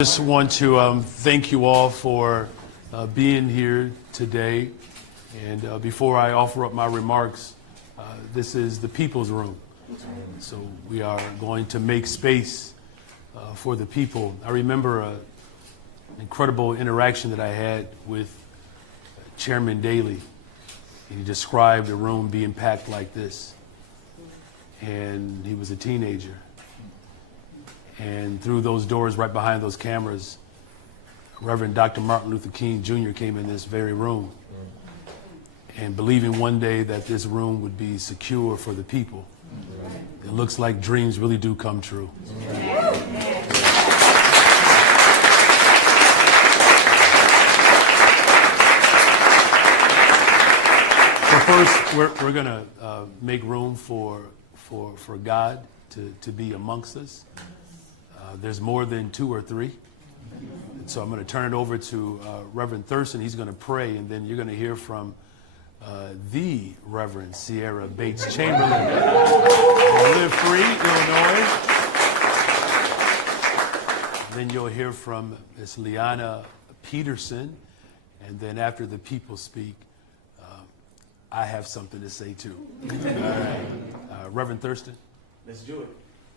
Just want to thank you all for being here today. And before I offer up my remarks, this is the people's room. So we are going to make space for the people. I remember an incredible interaction that I had with Chairman Daley. He described a room being packed like this. And he was a teenager. And through those doors, right behind those cameras, Reverend Dr. Martin Luther King Jr. came in this very room, and believing one day that this room would be secure for the people. It looks like dreams really do come true. So first, we're going to make room for God to be amongst us. There's more than two or three. And so I'm going to turn it over to Reverend Thurston. He's going to pray, and then you're going to hear from the Reverend Sierra Bates Chamberlain of Live Free, Illinois. Then you'll hear from Ms. Liana Peterson. And then after the people speak, I have something to say too. All right. Reverend Thurston. Let's do it.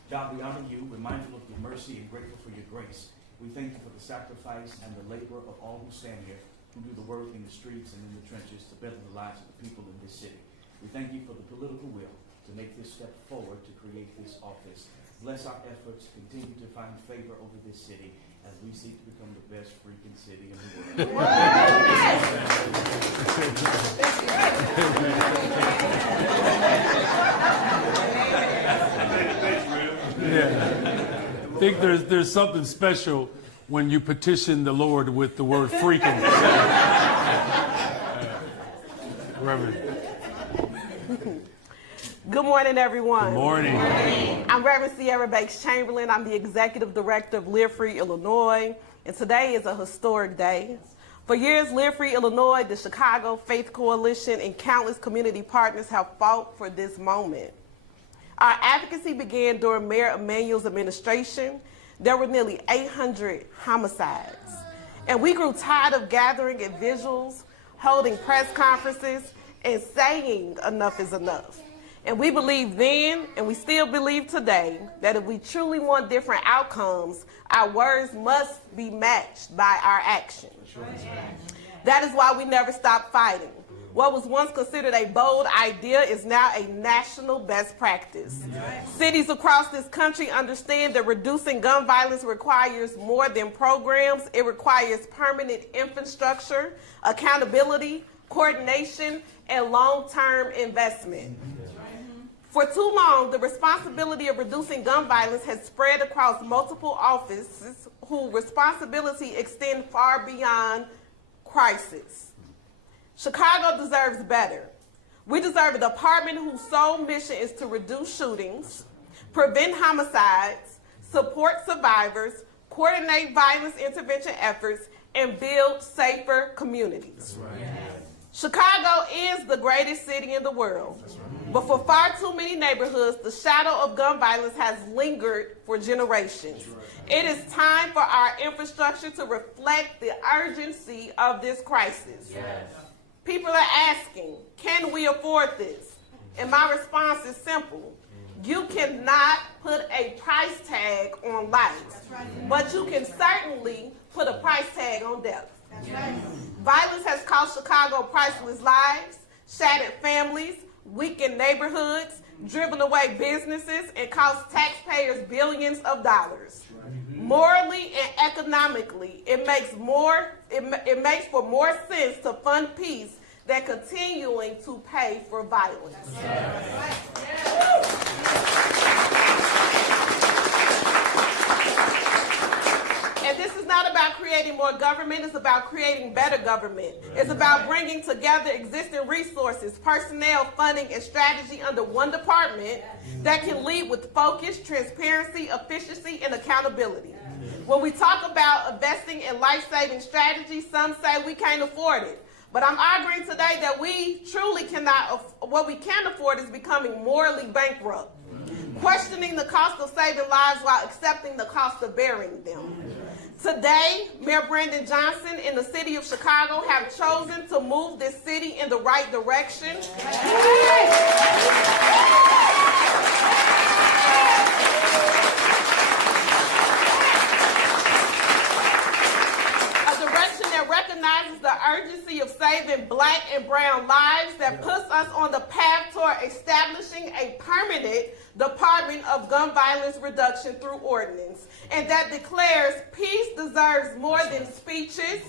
God, we honor you. We're mindful of your mercy and grateful for your grace. We thank you for the sacrifice and the labor of all who stand here, who do the work in the streets and in the trenches to better the lives of the people in this city. We thank you for the political will to make this step forward to create this office. Bless our efforts. Continue to find favor over this city as we seek to become the best freaking city in the world. Yeah. I think there's something special when you petition the Lord with the word freaking. Reverend. Good morning, everyone. Good morning. I'm Reverend Sierra Bates Chamberlain. I'm the Executive Director of Live Free, Illinois. And today is a historic day. For years, Live Free, Illinois, the Chicago Faith Coalition, and countless community partners have fought for this moment. Our advocacy began during Mayor Emanuel's administration. There were nearly 800 homicides. And we grew tired of gathering at vigils, holding press conferences, and saying enough is enough. And we believed then, and we still believe today, that if we truly want different outcomes, our words must be matched by our actions. That is why we never stopped fighting. What was once considered a bold idea is now a national best practice. Cities across this country understand that reducing gun violence requires more than programs. It requires permanent infrastructure, accountability, coordination, and long-term investment. For too long, the responsibility of reducing gun violence has spread across multiple offices whose responsibility extend far beyond crisis. Chicago deserves better. We deserve a department whose sole mission is to reduce shootings, prevent homicides, support survivors, coordinate violence intervention efforts, and build safer communities. Right. Chicago is the greatest city in the world, but for far too many neighborhoods, the shadow of gun violence has lingered for generations. It is time for our infrastructure to reflect the urgency of this crisis. Yes. People are asking, can we afford this? And my response is simple. You cannot put a price tag on life, but you can certainly put a price tag on death. Violence has cost Chicago priceless lives, shattered families, weakened neighborhoods, driven away businesses, and cost taxpayers billions of dollars. Morally and economically, it makes for more sense to fund peace than continuing to pay for violence. And this is not about creating more government, it's about creating better government. It's about bringing together existing resources, personnel, funding, and strategy under one department that can lead with focus, transparency, efficiency, and accountability. When we talk about investing in life-saving strategies, some say we can't afford it. But I'm arguing today that we truly cannot, what we can afford is becoming morally bankrupt. Questioning the cost of saving lives while accepting the cost of burying them. Today, Mayor Brandon Johnson and the city of Chicago have chosen to move this city in the right direction. A direction that recognizes the urgency of saving Black and brown lives, that puts us on the path toward establishing a permanent Department of Gun Violence Reduction through ordinance, and that declares peace deserves more than speeches,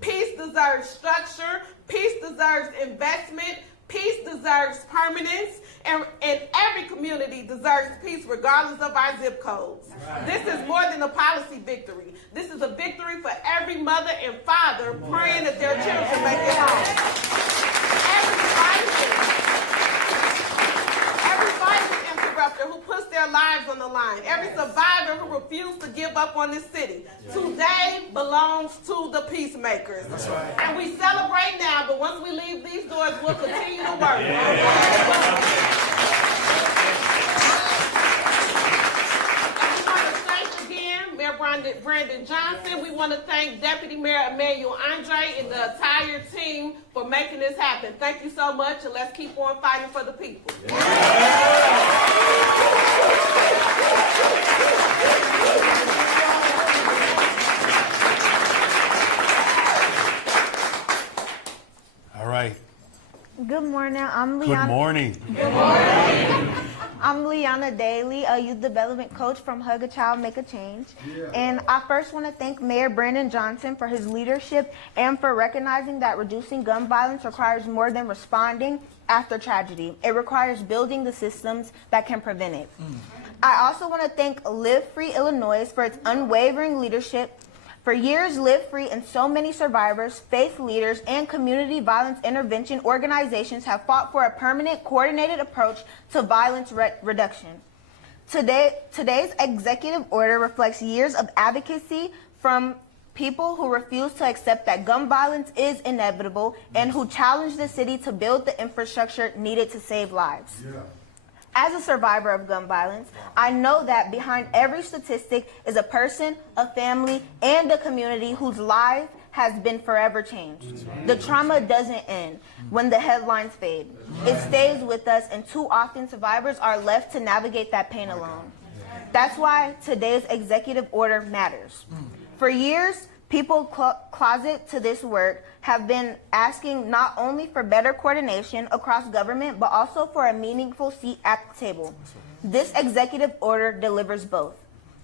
peace deserves structure, peace deserves investment, peace deserves permanence, and every community deserves peace regardless of our zip codes. This is more than a policy victory. This is a victory for every mother and father praying that their children make it home. Every violent interrupter who puts their lives on the line, every survivor who refused to give up on this city, today belongs to the peacemakers. That's right. And we celebrate now, but once we leave these doors, we'll continue to work. Brandon Johnson. We want to thank Deputy Mayor Emmanuel Andre and the entire team for making this happen. Thank you so much, and let's keep on fighting for the people. All right. Good morning. I'm Liana. Good morning. Good morning. I'm Liana Daly, a youth development coach from Hug a Child, Make a Change. And I first want to thank Mayor Brandon Johnson for his leadership and for recognizing that reducing gun violence requires more than responding after tragedy. It requires building the systems that can prevent it. I also want to thank Live Free Illinois for its unwavering leadership. For years, Live Free and so many survivors, faith leaders, and community violence intervention organizations have fought for a permanent, coordinated approach to violence reduction. Today's executive order reflects years of advocacy from people who refuse to accept that gun violence is inevitable and who challenge the city to build the infrastructure needed to save lives. As a survivor of gun violence, I know that behind every statistic is a person, a family, and a community whose life has been forever changed. The trauma doesn't end when the headlines fade. It stays with us, and too often survivors are left to navigate that pain alone. That's why today's executive order matters. For years, people closet to this work have been asking not only for better coordination across government, but also for a meaningful seat at the table. This executive order delivers both.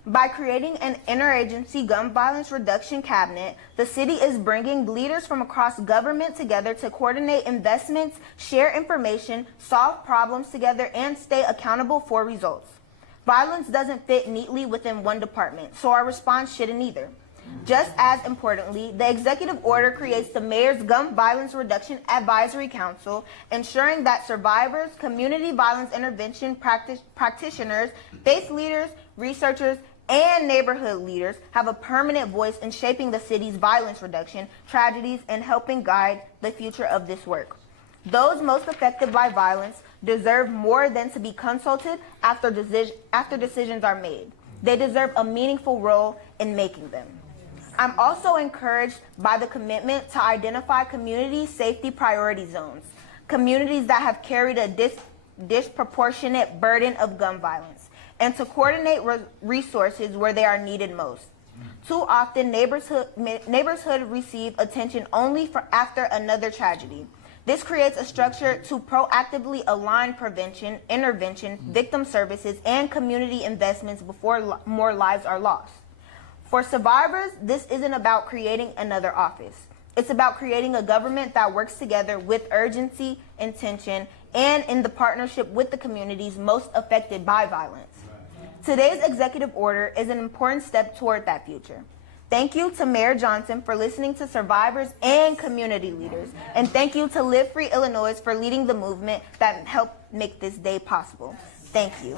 By creating an interagency gun violence reduction cabinet, the city is bringing leaders from across government together to coordinate investments, share information, solve problems together, and stay accountable for results. Violence doesn't fit neatly within one department, so our response shouldn't either. Just as importantly, the executive order creates the Mayor's Gun Violence Reduction Advisory Council, ensuring that survivors, community violence intervention practitioners, faith leaders, researchers, and neighborhood leaders have a permanent voice in shaping the city's violence reduction, tragedies, and helping guide the future of this work. Those most affected by violence deserve more than to be consulted after decisions are made. They deserve a meaningful role in making them. I'm also encouraged by the commitment to identify community safety priority zones, communities that have carried a disproportionate burden of gun violence, and to coordinate resources where they are needed most. Too often, neighborhoods receive attention only after another tragedy. This creates a structure to proactively align prevention, intervention, victim services, and community investments before more lives are lost. For survivors, this isn't about creating another office. It's about creating a government that works together with urgency, intention, and in the partnership with the communities most affected by violence. Today's executive order is an important step toward that future. Thank you to Mayor Johnson for listening to survivors and community leaders. And thank you to Live Free Illinois for leading the movement that helped make this day possible. Thank you.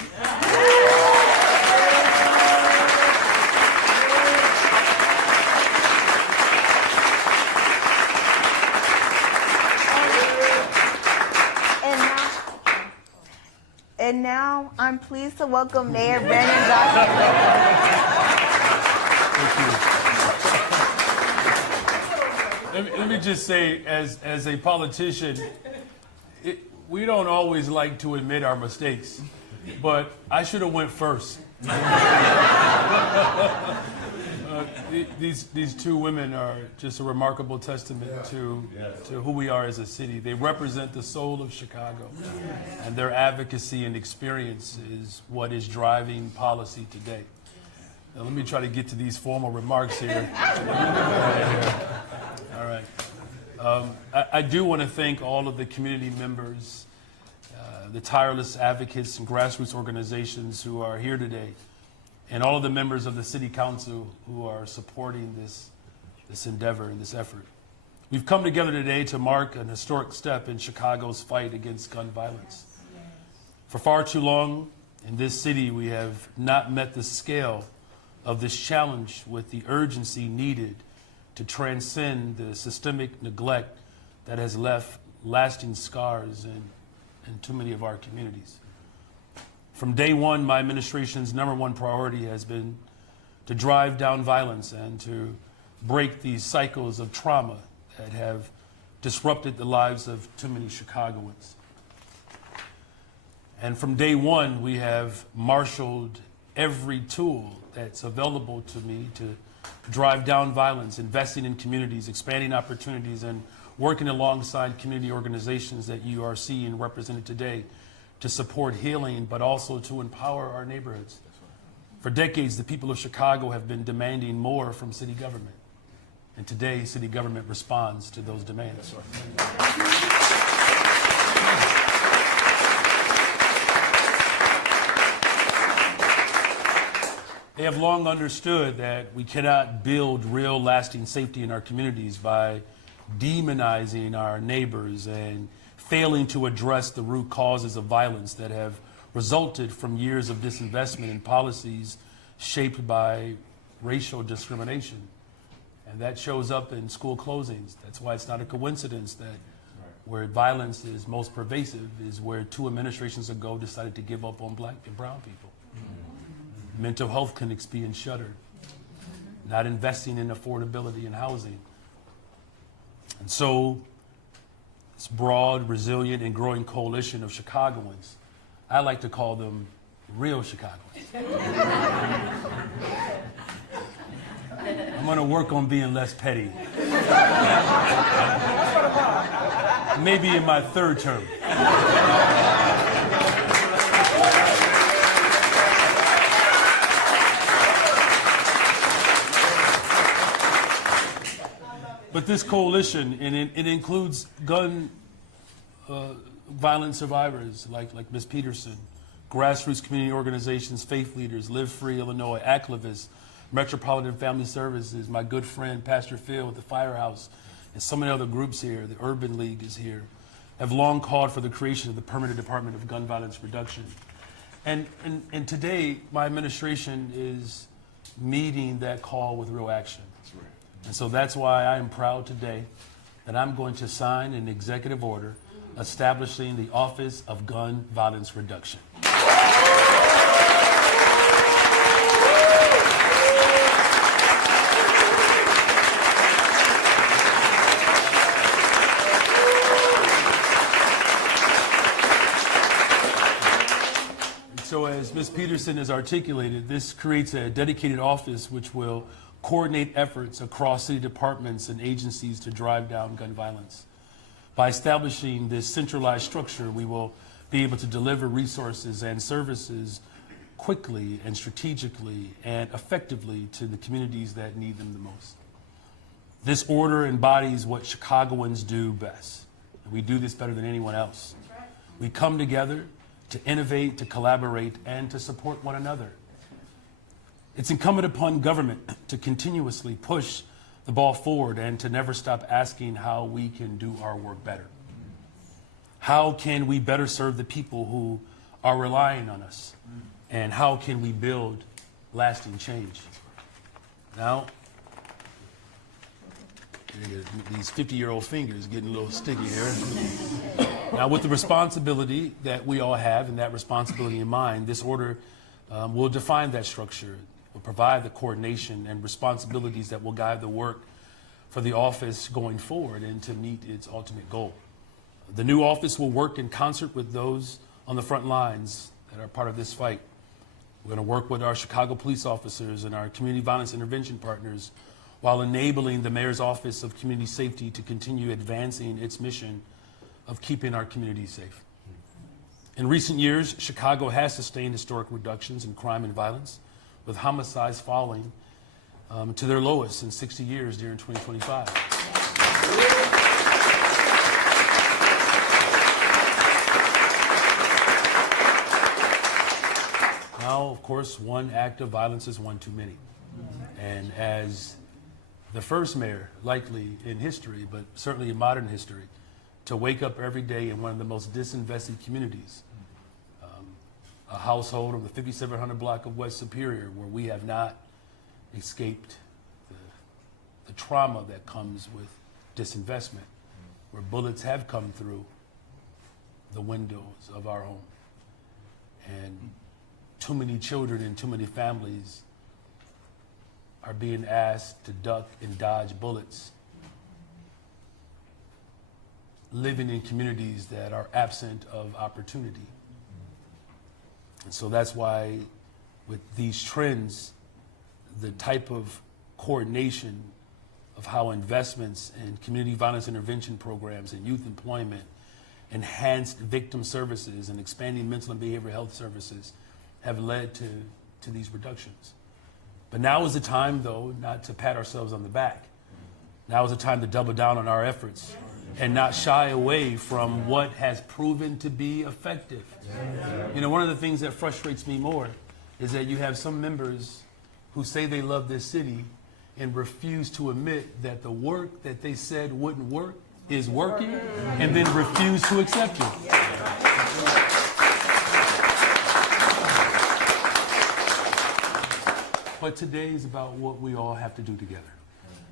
And now I'm pleased to welcome Mayor Brandon Johnson. Thank you. let me just say, as a politician, we don't always like to admit our mistakes, but I should have went first. These two women are just a remarkable testament to who we are as a city. They represent the soul of Chicago, and their advocacy and experience is what is driving policy today. Now, let me try to get to these formal remarks here. All right. I do want to thank all of the community members, the tireless advocates and grassroots organizations who are here today, and all of the members of the City Council who are supporting this endeavor and this effort. We've come together today to mark an historic step in Chicago's fight against gun violence. For far too long in this city, we have not met the scale of this challenge with the urgency needed to transcend the systemic neglect that has left lasting scars in too many of our communities. From day one, my administration's #1 priority has been to drive down violence and to break these cycles of trauma that have disrupted the lives of too many Chicagoans. And from day one, we have marshaled every tool that's available to me to drive down violence, investing in communities, expanding opportunities, and working alongside community organizations that you are seeing represented today to support healing, but also to empower our neighborhoods. For decades, the people of Chicago have been demanding more from city government. And today, city government responds to those demands. They have long understood that we cannot build real lasting safety in our communities by demonizing our neighbors and failing to address the root causes of violence that have resulted from years of disinvestment in policies shaped by racial discrimination. And that shows up in school closings. That's why it's not a coincidence that where violence is most pervasive is where 2 administrations ago decided to give up on black and brown people. Mental health clinics being shuttered, not investing in affordability and housing. And so this broad, resilient, and growing coalition of Chicagoans, I like to call them real Chicagoans. I'm going to work on being less petty. Maybe in my 3rd term. But this coalition, and it includes gun violence survivors like Ms. Peterson, grassroots community organizations, faith leaders, Live Free Illinois, activists, Metropolitan Family Services, my good friend Pastor Phil with the Firehouse, and so many other groups here, the Urban League is here, have long called for the creation of the Permanent Department of Gun Violence Reduction. And today, my administration is meeting that call with real action. And so that's why I am proud today that I'm going to sign an executive order establishing the Office of Gun Violence Reduction. So as Ms. Peterson has articulated, this creates a dedicated office which will coordinate efforts across city departments and agencies to drive down gun violence. By establishing this centralized structure, we will be able to deliver resources and services quickly and strategically and effectively to the communities that need them the most. This order embodies what Chicagoans do best. We do this better than anyone else. We come together to innovate, to collaborate, and to support one another. It's incumbent upon government to continuously push the ball forward and to never stop asking how we can do our work better. How can we better serve the people who are relying on us? And how can we build lasting change? Now, these 50-year-old fingers getting a little sticky here. Now, with the responsibility that we all have and that responsibility in mind, this order will define that structure, will provide the coordination and responsibilities that will guide the work for the office going forward and to meet its ultimate goal. The new office will work in concert with those on the front lines that are part of this fight. We're going to work with our Chicago police officers and our community violence intervention partners while enabling the Mayor's Office of Community Safety to continue advancing its mission of keeping our communities safe. In recent years, Chicago has sustained historic reductions in crime and violence, with homicides falling to their lowest in 60 years during 2025. Now, of course, one act of violence is one too many. And as the first mayor, likely in history, but certainly in modern history, to wake up every day in one of the most disinvested communities, a household on the 5700 block of West Superior, where we have not escaped the trauma that comes with disinvestment, where bullets have come through the windows of our home. And too many children and too many families are being asked to duck and dodge bullets, living in communities that are absent of opportunity. And so that's why with these trends, the type of coordination of how investments in community violence intervention programs and youth employment, enhanced victim services, and expanding mental and behavioral health services have led to these reductions. But now is the time, though, not to pat ourselves on the back. Now is the time to double down on our efforts and not shy away from what has proven to be effective. You know, one of the things that frustrates me more is that you have some members who say they love this city and refuse to admit that the work that they said wouldn't work is working, and then refuse to accept it. But today is about what we all have to do together.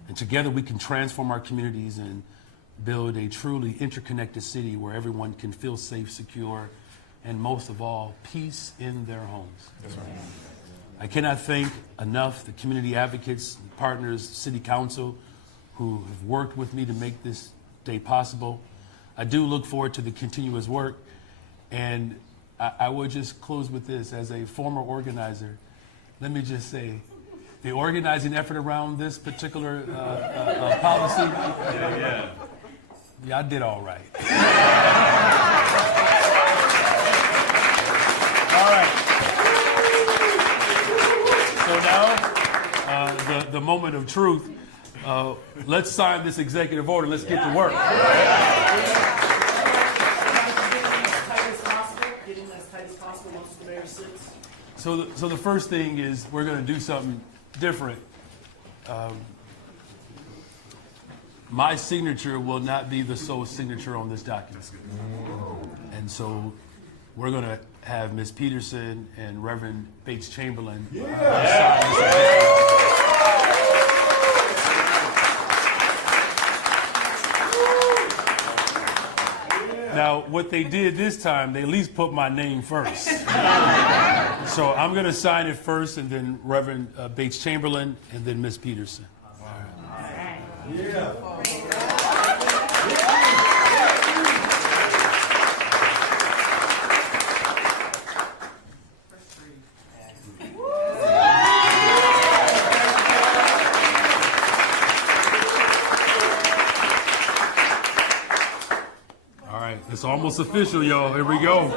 And together we can transform our communities and build a truly interconnected city where everyone can feel safe, secure, and most of all, peace in their homes. That's right. I cannot thank enough the community advocates, partners, city council, who have worked with me to make this day possible. I do look forward to the continuous work. And I will just close with this. As a former organizer, let me just say, the organizing effort around this particular policy, y'all did all right. All right. So now, the moment of truth. Let's sign this executive order. Let's get to work. Getting as tight as possible once the mayor sits. So the first thing is we're going to do something different. My signature will not be the sole signature on this document. And so we're going to have Ms. Peterson and Reverend Bates Chamberlain sign this. Now, what they did this time, they at least put my name first. So I'm going to sign it first, and then Reverend Bates Chamberlain, and then Ms. Peterson. All right. Yeah. All right, it's almost official, y'all. Here we go.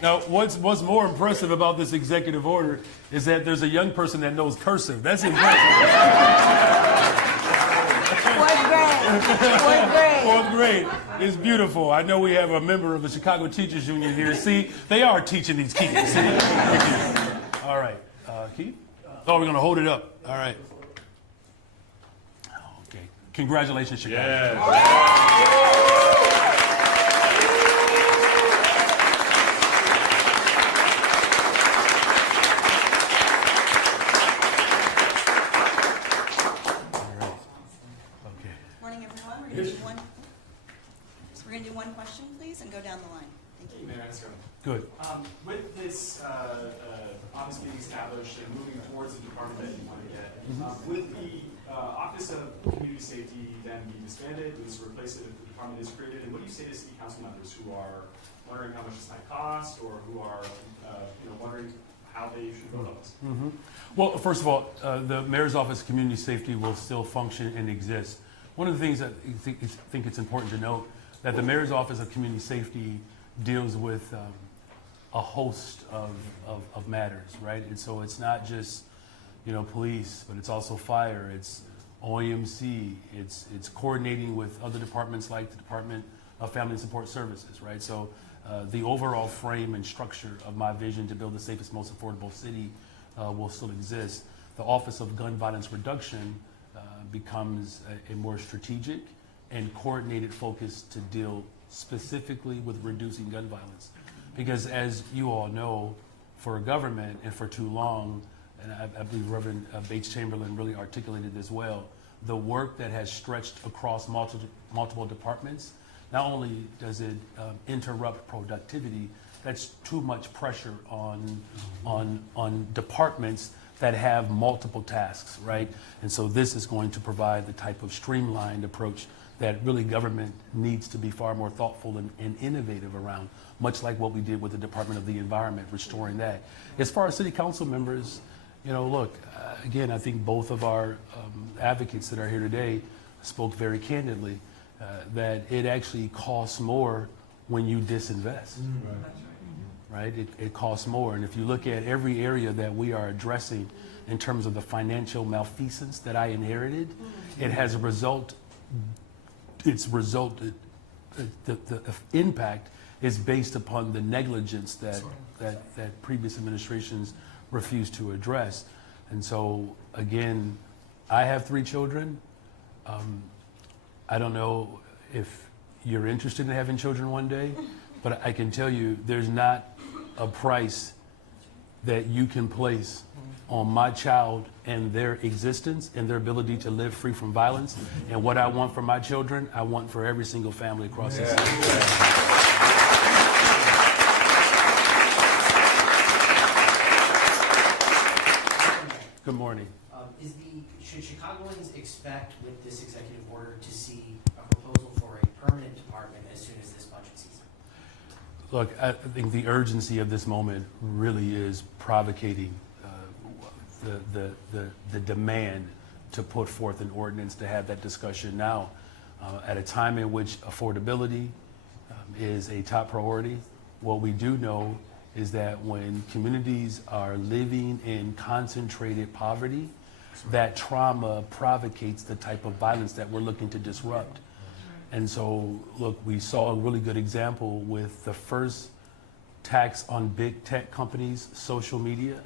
Now, what's more impressive about this executive order is that there's a young person that knows cursive. That's impressive. Fourth grade. It's beautiful. I know we have a member of the Chicago Teachers Union here. See, they are teaching these kids. See? All right. Keith? Oh, we're going to hold it up. All right. Okay. Congratulations, Chicago. Yeah. Morning, everyone. We're going to do one We're going to do one question, please, and go down the line. Thank you. Mayor Esco. Good. With this office being established and moving towards the department that you want to get, would the Office of Community Safety then be disbanded? Would this replace it if the department is created? And what do you say to city council members who are wondering how much this might cost, or who are wondering how they should vote on this? Well, first of all, the Mayor's Office of Community Safety will still function and exist. One of the things that I think it's important to note that the Mayor's Office of Community Safety deals with a host of matters, right? And so it's not just, police, but it's also fire, it's OEMC, it's coordinating with other departments like the Department of Family and Support Services, right? So the overall frame and structure of my vision to build the safest, most affordable city will still exist. The Office of Gun Violence Reduction becomes a more strategic and coordinated focus to deal specifically with reducing gun violence. Because as you all know, for government and for too long, and I believe Reverend Bates Chamberlain really articulated this well, the work that has stretched across multiple departments, not only does it interrupt productivity, that's too much pressure on departments that have multiple tasks, right? And so this is going to provide the type of streamlined approach that really government needs to be far more thoughtful and innovative around, much like what we did with the Department of the Environment, restoring that. As far as city council members, look, again, I think both of our advocates that are here today spoke very candidly that it actually costs more when you disinvest. Right? It costs more. And if you look at every area that we are addressing in terms of the financial malfeasance that I inherited, it has resulted, the impact is based upon the negligence that previous administrations refused to address. And so, again, I have 3 children. I don't know if you're interested in having children one day, but I can tell you there's not a price that you can place on my child and their existence and their ability to live free from violence. And what I want for my children, I want for every single family across the city. Good morning. Should Chicagoans expect with this executive order to see a proposal for a permanent department as soon as this budget season? Look, I think the urgency of this moment really is provocating the demand to put forth an ordinance to have that discussion now, at a time in which affordability is a top priority. What we do know is that when communities are living in concentrated poverty, that trauma provocates the type of violence that we're looking to disrupt. And so, look, we saw a really good example with the first tax on big tech companies, social media,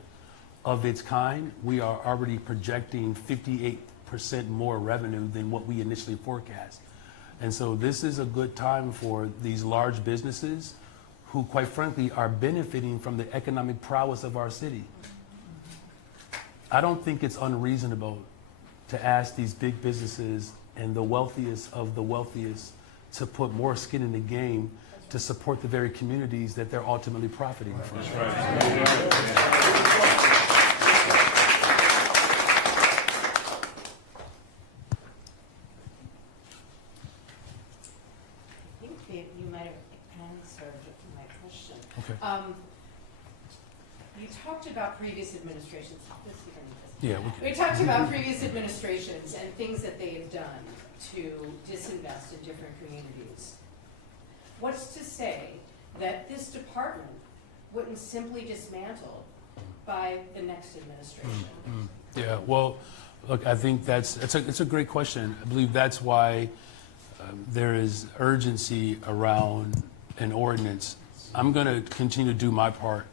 of its kind. We are already projecting 58% more revenue than what we initially forecast. And so this is a good time for these large businesses who, quite frankly, are benefiting from the economic prowess of our city. I don't think it's unreasonable to ask these big businesses and the wealthiest of the wealthiest to put more skin in the game to support the very communities that they're ultimately profiting from. I think that you might have answered my question. Okay. You talked about previous administrations. Yeah, We talked about previous administrations and things that they have done to disinvest in different communities. What's to say that this department wouldn't simply dismantle by the next administration? Yeah, well, look, I think it's a great question. I believe that's why there is urgency around an ordinance. I'm going to continue to do my part,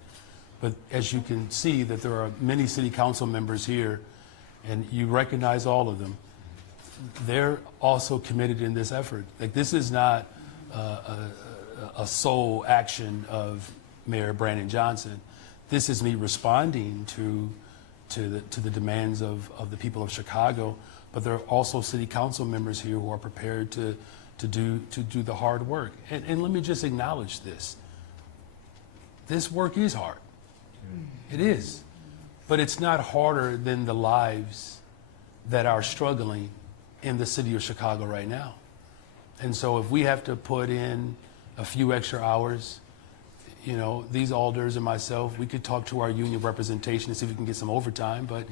but as you can see that there are many city council members here, and you recognize all of them. They're also committed in this effort. Like, this is not a sole action of Mayor Brandon Johnson. This is me responding to the demands of the people of Chicago, but there are also city council members here who are prepared to to do the hard work. And let me just acknowledge this. This work is hard. It is. But it's not harder than the lives that are struggling in the city of Chicago right now. And so if we have to put in a few extra hours, you know, these alders and myself, we could talk to our union representation and see if we can get some overtime. But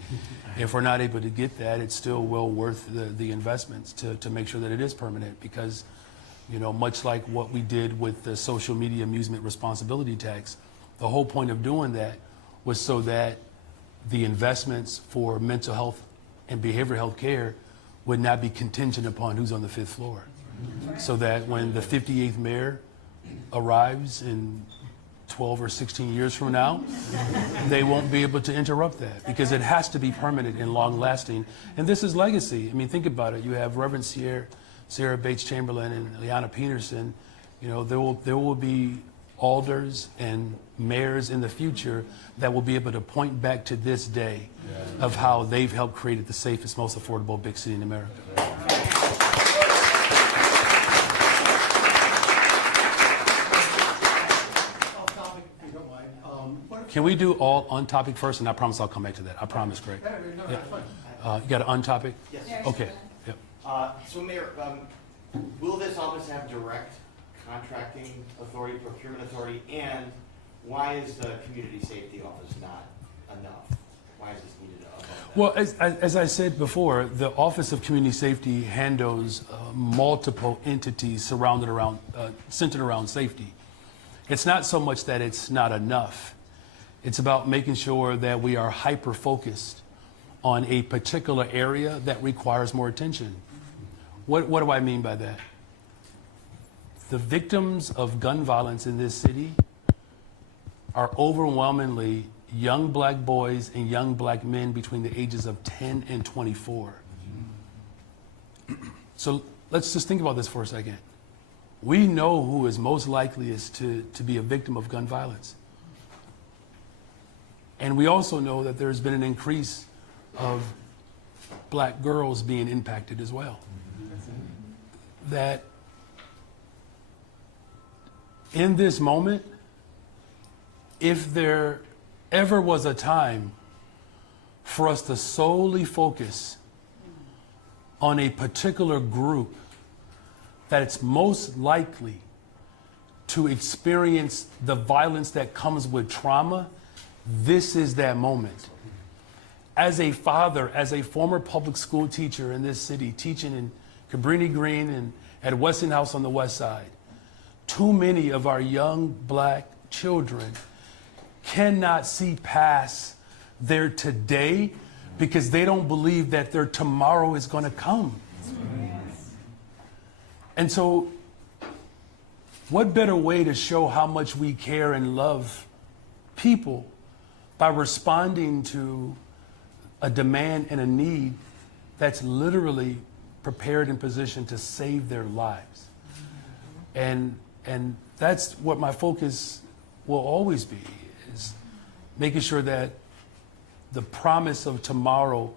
if we're not able to get that, it's still well worth the investments to make sure that it is permanent. Because, you know, much like what we did with the social media amusement responsibility tax, the whole point of doing that was so that the investments for mental health and behavioral health care would not be contingent upon who's on the 5th floor. So that when the 58th mayor arrives in 12 or 16 years from now, they won't be able to interrupt that, because it has to be permanent and long lasting. And this is legacy. I mean, think about it. You have Reverend Sarah Bates Chamberlain and Liana Peterson. You know, there will be alders and mayors in the future that will be able to point back to this day of how they've helped create the safest, most affordable big city in America. Can we do all on topic first? And I promise I'll come back to that. I promise, Greg. Yeah. You got an on topic? Yes. Okay. Yep. So Mayor, will this office have direct contracting authority, procurement authority, and why is the community safety office not enough? Why is this needed above that? Well, as I said before, the Office of Community Safety handles multiple entities centered around safety. It's not so much that it's not enough. It's about making sure that we are hyper-focused on a particular area that requires more attention. What do I mean by that? The victims of gun violence in this city are overwhelmingly young black boys and young black men between the ages of 10 and 24. So let's just think about this for a second. We know who is most likely to be a victim of gun violence. And we also know that there's been an increase of black girls being impacted as well. That in this moment, if there ever was a time for us to solely focus on a particular group that's most likely to experience the violence that comes with trauma, this is that moment. As a father, as a former public school teacher in this city, teaching in Cabrini Green and at Westinghouse on the West Side, too many of our young black children cannot see past their today because they don't believe that their tomorrow is going to come. And so, what better way to show how much we care and love people by responding to a demand and a need that's literally prepared and positioned to save their lives. And that's what my focus will always be, is making sure that the promise of tomorrow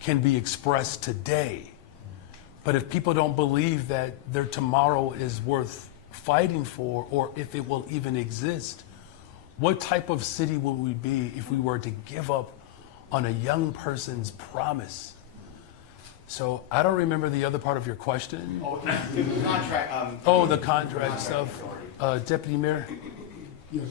can be expressed today. But if people don't believe that their tomorrow is worth fighting for, or if it will even exist, what type of city will we be if we were to give up on a young person's promise? So I don't remember the other part of your question. Oh, the contract. The contract stuff. Deputy Mayor? Yeah,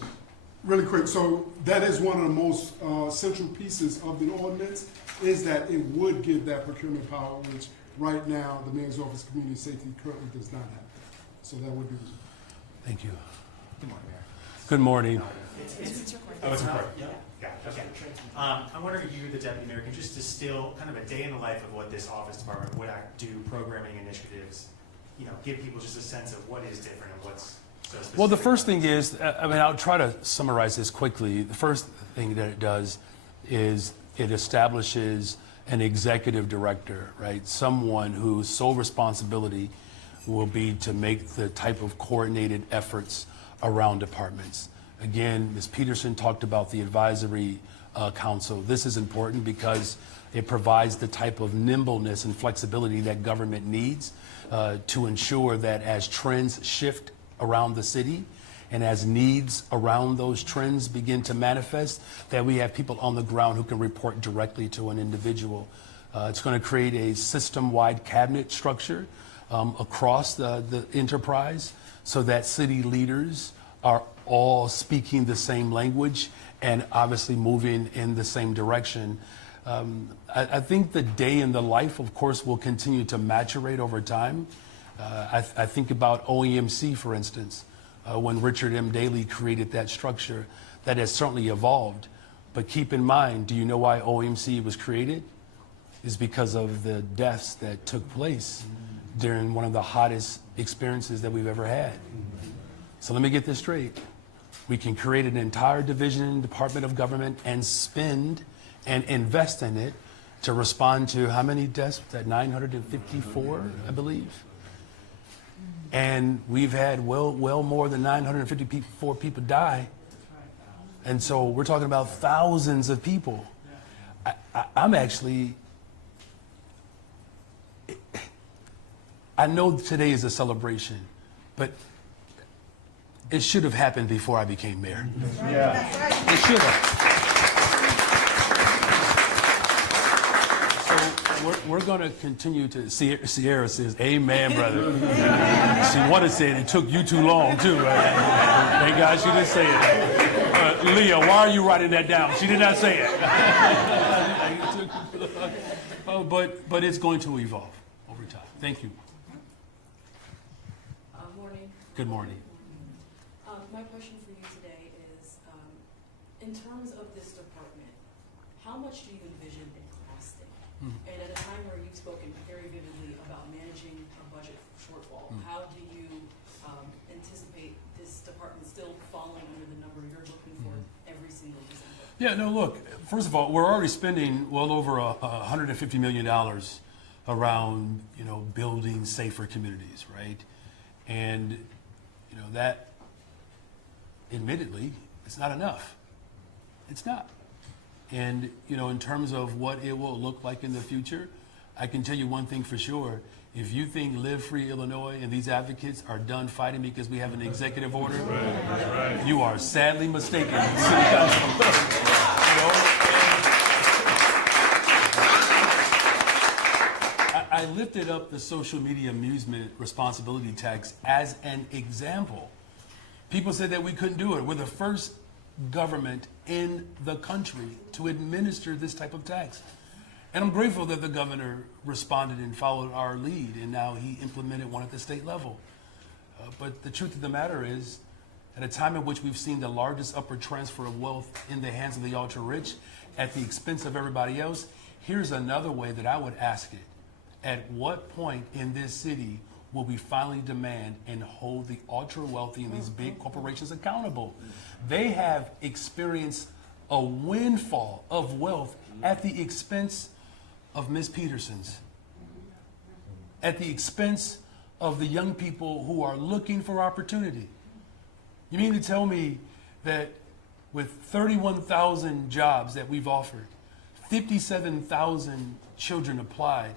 really quick. So that is one of the most central pieces of the ordinance, is that it would give that procurement power, which right now the Mayor's Office of Community Safety currently does not have. So that would be. Thank you. Good morning, Mayor. Good morning. It's recorded. Oh, it's recorded. Yeah, okay. I'm wondering if you, the Deputy Mayor, can just distill kind of a day in the life of what this office department would do, programming initiatives, give people just a sense of what is different and what's so specific. Well, the first thing is, I'll try to summarize this quickly. The first thing that it does is it establishes an executive director, right? Someone whose sole responsibility will be to make the type of coordinated efforts around departments. Again, Ms. Peterson talked about the advisory council. This is important because it provides the type of nimbleness and flexibility that government needs to ensure that as trends shift around the city and as needs around those trends begin to manifest, that we have people on the ground who can report directly to an individual. It's going to create a system-wide cabinet structure across the enterprise so that city leaders are all speaking the same language and obviously moving in the same direction. I think the day in the life, of course, will continue to maturate over time. I think about OEMC, for instance, when Richard M. Daley created that structure, that has certainly evolved. But keep in mind, do you know why OEMC was created? It's because of the deaths that took place during one of the hottest experiences that we've ever had. So let me get this straight. We can create an entire division, department of government, and spend and invest in it to respond to how many deaths? That 954, I believe. And we've had well more than 954 people die. And so we're talking about thousands of people. I'm actually, I know today is a celebration, but it should have happened before I became mayor. Yeah. It should have. So we're going to continue to, Sierra says, amen, brother. She wanted to say it. It took you too long, too, right? Thank God she didn't say it. Leah, why are you writing that down? She did not say it. But it's going to evolve over time. Thank you. Morning. Good morning. My question for you today is, in terms of this department, how much do you envision it costing? And at a time where you've spoken very vividly about managing a budget shortfall, how do you anticipate this department still falling under the number you're looking for every single December? Yeah, no, look, first of all, we're already spending well over $150 million around, building safer communities, right? And, that, admittedly, it's not enough. It's not. And, in terms of what it will look like in the future, I can tell you one thing for sure. If you think Live Free Illinois and these advocates are done fighting because we have an executive order, you are sadly mistaken. I lifted up the social media amusement responsibility tax as an example. People said that we couldn't do it. We're the first government in the country to administer this type of tax. And I'm grateful that the governor responded and followed our lead, and now he implemented one at the state level. But the truth of the matter is, at a time in which we've seen the largest upward transfer of wealth in the hands of the ultra-rich at the expense of everybody else, here's another way that I would ask it. At what point in this city will we finally demand and hold the ultra-wealthy and these big corporations accountable? They have experienced a windfall of wealth at the expense of Ms. Peterson's, at the expense of the young people who are looking for opportunity. You mean to tell me that with 31,000 jobs that we've offered, 57,000 children applied,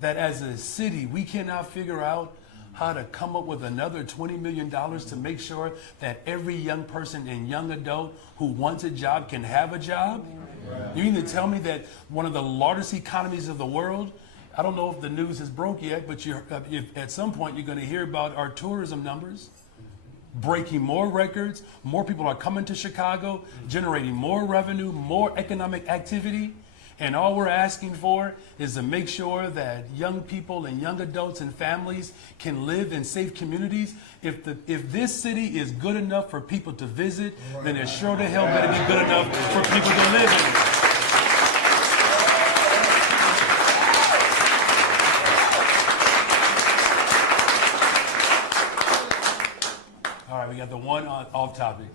that as a city we cannot figure out how to come up with another $20 million to make sure that every young person and young adult who wants a job can have a job? You mean to tell me that one of the largest economies of the world, I don't know if the news is broke yet, but at some point you're going to hear about our tourism numbers breaking more records, more people are coming to Chicago, generating more revenue, more economic activity. And all we're asking for is to make sure that young people and young adults and families can live in safe communities. If this city is good enough for people to visit, then it sure to hell better be good enough for people to live in it. All right, we got the one off topic.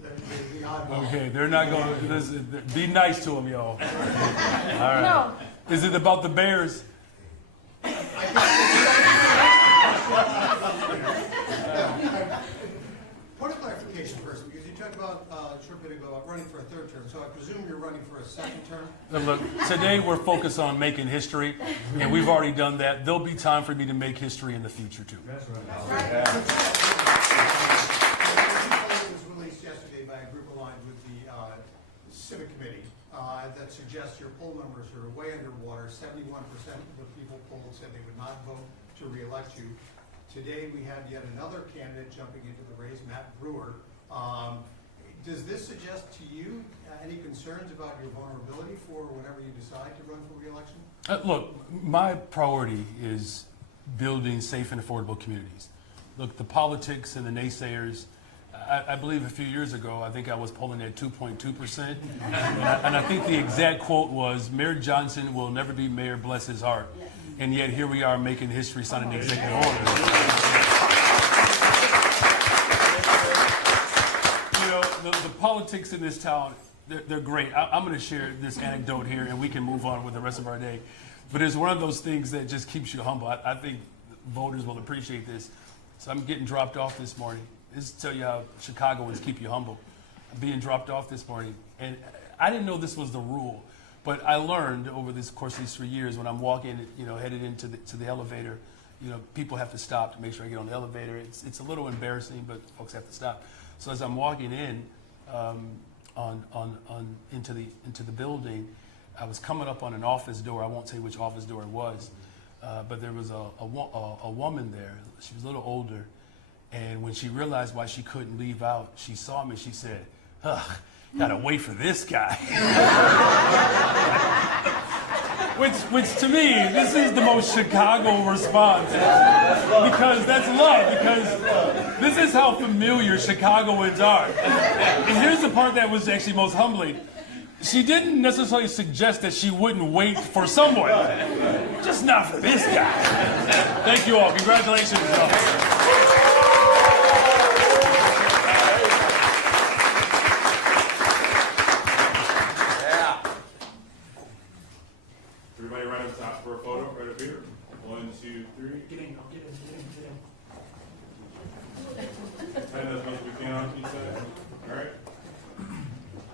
Okay, they're not going to, be nice to them, y'all. All right. No. Is it about the Bears? Point of clarification first, because you talked about a short bit ago about running running for a third term, so I presume you're running for a second term? And look, today we're focused on making history, and we've already done that. There'll be time for me to make history in the future, too. That's right. was released yesterday by a group aligned with the Civic Committee that suggests your poll numbers are way underwater. 71% of the people polled said they would not vote to re-elect you. Today we had yet another candidate jumping into the race, Matt Brewer. Does this suggest to you any concerns about your vulnerability for whenever you decide to run for re-election? Look, my priority is building safe and affordable communities. Look, the politics and the naysayers, I believe a few years ago, I think I was polling at 2.2%. And I think the exact quote was, Mayor Johnson will never be mayor, bless his heart. And yet here we are making history, signing the executive order. You know, the politics in this town, they're great. I'm going to share this anecdote here, and we can move on with the rest of our day. But it's one of those things that just keeps you humble. I think voters will appreciate this. So I'm getting dropped off this morning. This is to tell you how Chicagoans keep you humble. I'm being dropped off this morning. And I didn't know this was the rule. But I learned over this course of these 3 years when I'm walking, headed into the elevator, people have to stop to make sure I get on the elevator. It's a little embarrassing, but folks have to stop. So as I'm walking in into the building, I was coming up on an office door. I won't say which office door it was, but there was a woman there. She was a little older, and when she realized why she couldn't leave out, she saw me. She said, "Ugh, gotta wait for this guy." Which to me, this is the most Chicago response, because that's love, because this is how familiar Chicagoans are. And here's the part that was actually most humbling. She didn't necessarily suggest that she wouldn't wait for someone, just not for this guy. Thank you all. Congratulations, y'all. Everybody right up top for a photo, right up here. 1, 2, 3. Get in. Tighten as much as we can on each side. All right.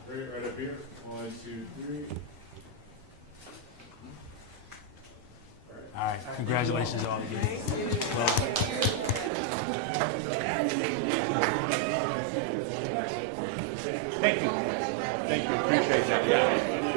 Great, right up here. 1, 2, 3. All right. Congratulations all again. Thank you. Appreciate that. Yeah.